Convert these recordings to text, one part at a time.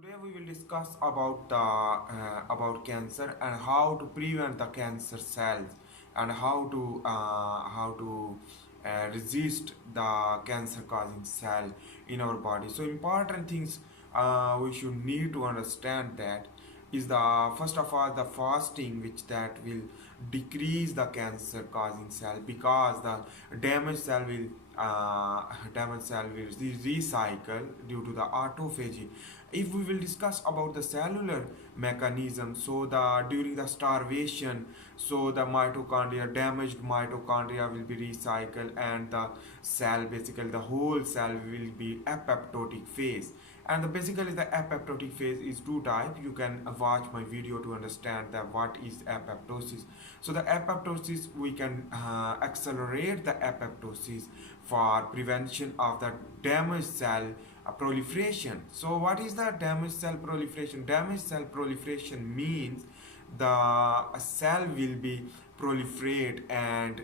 Today we will discuss about the about cancer and how to prevent the cancer cells and how to resist the cancer causing cell in our body. So important things we should need to understand that is the first of all the fasting, which that will decrease the cancer causing cell because the damaged cell will recycle due to the autophagy. If we will discuss about the cellular mechanism, so the during the starvation, so the mitochondria, damaged mitochondria will be recycled, and the cell, basically the whole cell, will be apoptotic phase. And basically the apoptotic phase is two type. You can watch my video to understand that what is apoptosis. So the apoptosis, we can accelerate the apoptosis for prevention of the damaged cell proliferation. So what is the damaged cell proliferation? Damaged cell proliferation means the cell will be proliferate, and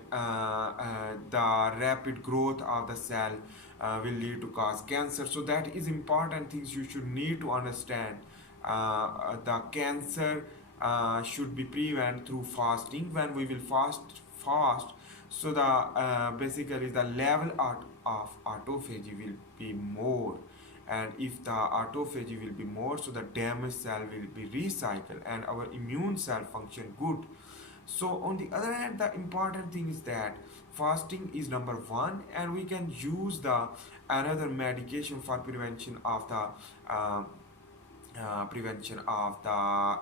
the rapid growth of the cell will lead to cause cancer. So that is important things you should need to understand. The cancer should be prevented through fasting. When we will fast, so the basically the level of autophagy will be more, and if the autophagy will be more, so the damaged cell will be recycled and our immune cell function good. So on the other hand, the important thing is that fasting is number one, and we can use the another medication for prevention of the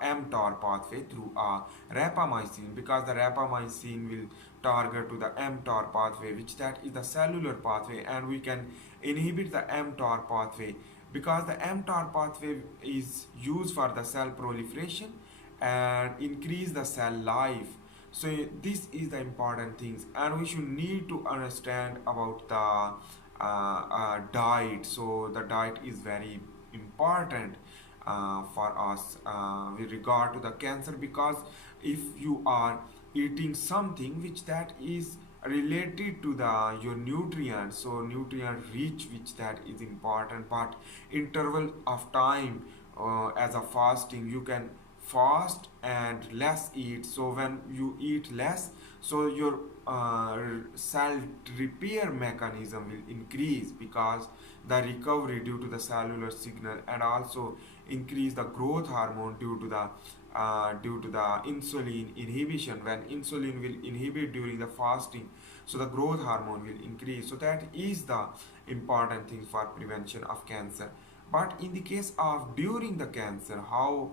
mTOR pathway through rapamycin, because the rapamycin will target to the mTOR pathway, which that is the cellular pathway, and we can inhibit the mTOR pathway because the mTOR pathway is used for the cell proliferation and increase the cell life. So this is the important things, and we should need to understand about the diet. So the diet is very important for us with regard to the cancer, because if you are eating something which that is related to the your nutrients, so nutrient rich, which that is important, but interval of time as a fasting, you can fast and less eat. So when you eat less, so your cell repair mechanism will increase, because the recovery due to the cellular signal, and also increase the growth hormone due to the insulin inhibition. When insulin will inhibit during the fasting, so the growth hormone will increase. So that is the important thing for prevention of cancer. But in the case of during the cancer, how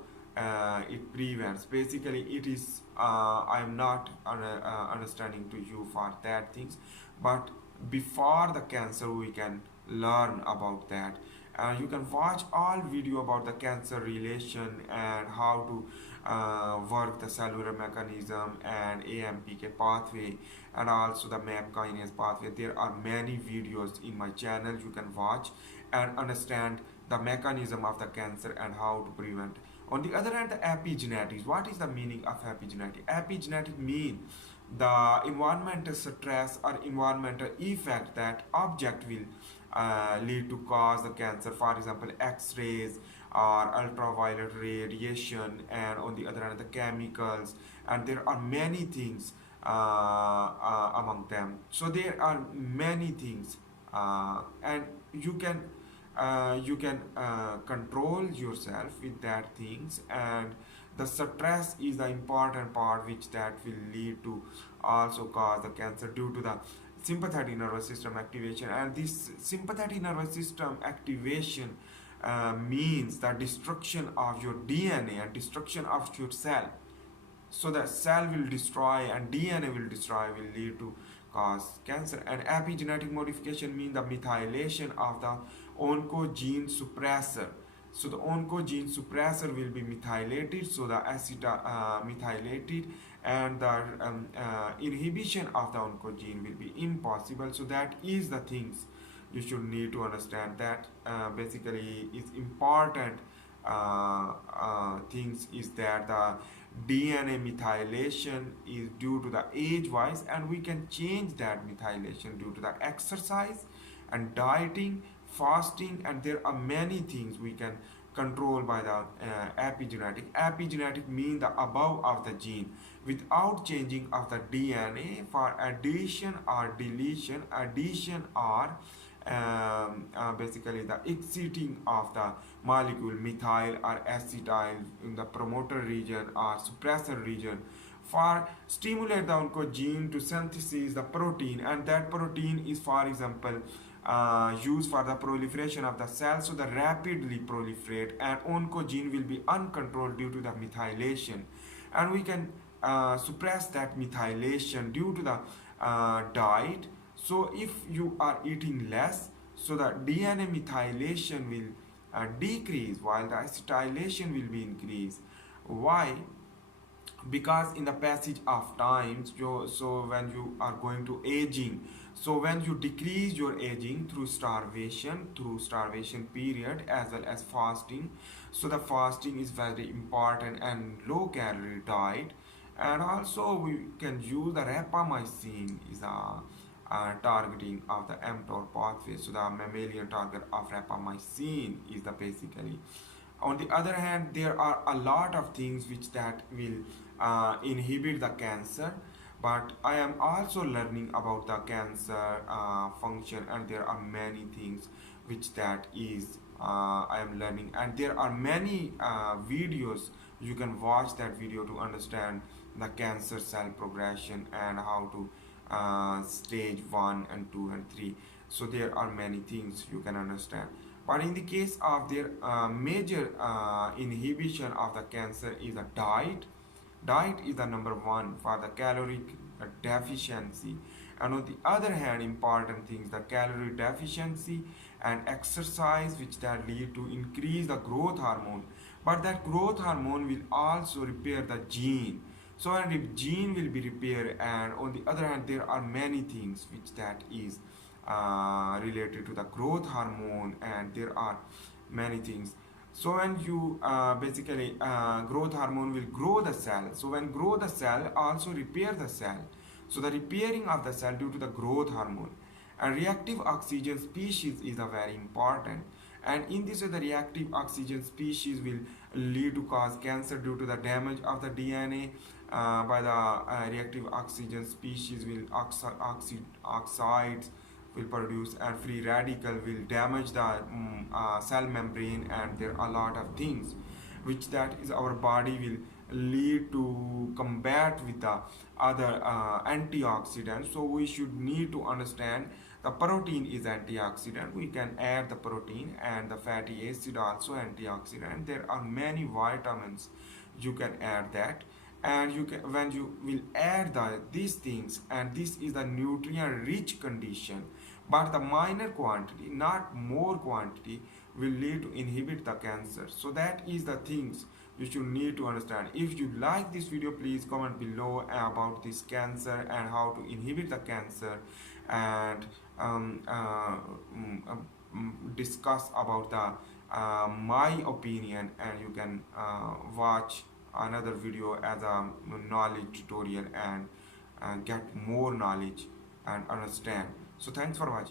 it prevents, basically it is I am not understanding to you for that things, but before the cancer we can learn about that. You can watch all video about the cancer relation and how to work the cellular mechanism and AMPK pathway, and also the MAP kinase pathway. There are many videos in my channel you can watch and understand the mechanism of the cancer and how to prevent. On the other hand, the epigenetics. What is the meaning of epigenetic? Epigenetic mean the environmental stress or environmental effect that object will lead to cause the cancer. For example, X-rays or ultraviolet radiation, and on the other hand, the chemicals, and there are many things among them. So there are many things, and you can control yourself with that things, and the stress is the important part, which that will lead to also cause the cancer due to the sympathetic nervous system activation. And this sympathetic nervous system activation means the destruction of your DNA and destruction of your cell. So the cell will destroy and DNA will destroy, will lead to cause cancer. And epigenetic modification means the methylation of the oncogene suppressor. So the oncogene suppressor will be methylated, so the methylated, and the inhibition of the oncogene will be impossible. So that is the things you should need to understand, that basically is important things is that the DNA methylation is due to the age wise, and we can change that methylation due to the exercise and dieting, fasting, and there are many things we can controlled by the epigenetic. Epigenetic means the above of the gene without changing of the DNA for addition or deletion, addition or basically the exciting of the molecule methyl or acetyl in the promoter region or suppressor region for stimulate the oncogene to synthesize the protein, and that protein is for example used for the proliferation of the cells, so the rapidly proliferate, and oncogene will be uncontrolled due to the methylation, and we can suppress that methylation due to the diet. So if you are eating less, so the DNA methylation will decrease while the acetylation will be increased. Why? Because in the passage of time, so when you are going to aging, so when you decrease your aging through starvation period as well as fasting, so the fasting is very important and low calorie diet. And also we can use the rapamycin is a targeting of the mTOR pathway, so the mammalian target of rapamycin is the basically. On the other hand, there are a lot of things which that will inhibit the cancer, but I am also learning about the cancer function, and there are many things which that is I am learning, and there are many videos you can watch that video to understand the cancer cell progression and how to stage 1 and 2 and 3. So there are many things you can understand, but in the case of their major inhibition of the cancer is a diet. Diet is the number one for the caloric deficiency, and on the other hand important things the calorie deficiency and exercise which that lead to increase the growth hormone, but that growth hormone will also repair the gene. So and if gene will be repaired, and on the other hand there are many things which that is related to the growth hormone, and there are many things. So when you basically growth hormone will grow the cell, so when grow the cell also repair the cell, so the repairing of the cell due to the growth hormone. And reactive oxygen species is a very important, and in this way the reactive oxygen species will lead to cause cancer due to the damage of the DNA by the reactive oxygen species will oxides will produce, and free radical will damage the cell membrane, and there are a lot of things which that is our body will lead to combat with the other antioxidants. So we should need to understand the protein is antioxidant, we can add the protein, and the fatty acid also antioxidant. There are many vitamins you can add that, and you can when you will add these things, and this is the nutrient rich condition, but the minor quantity not more quantity will lead to inhibit the cancer. So that is the things you should need to understand. If you like this video, please comment below about this cancer and how to inhibit the cancer, and discuss about the my opinion, and you can watch another video as a knowledge tutorial and get more knowledge and understand. So thanks for watching.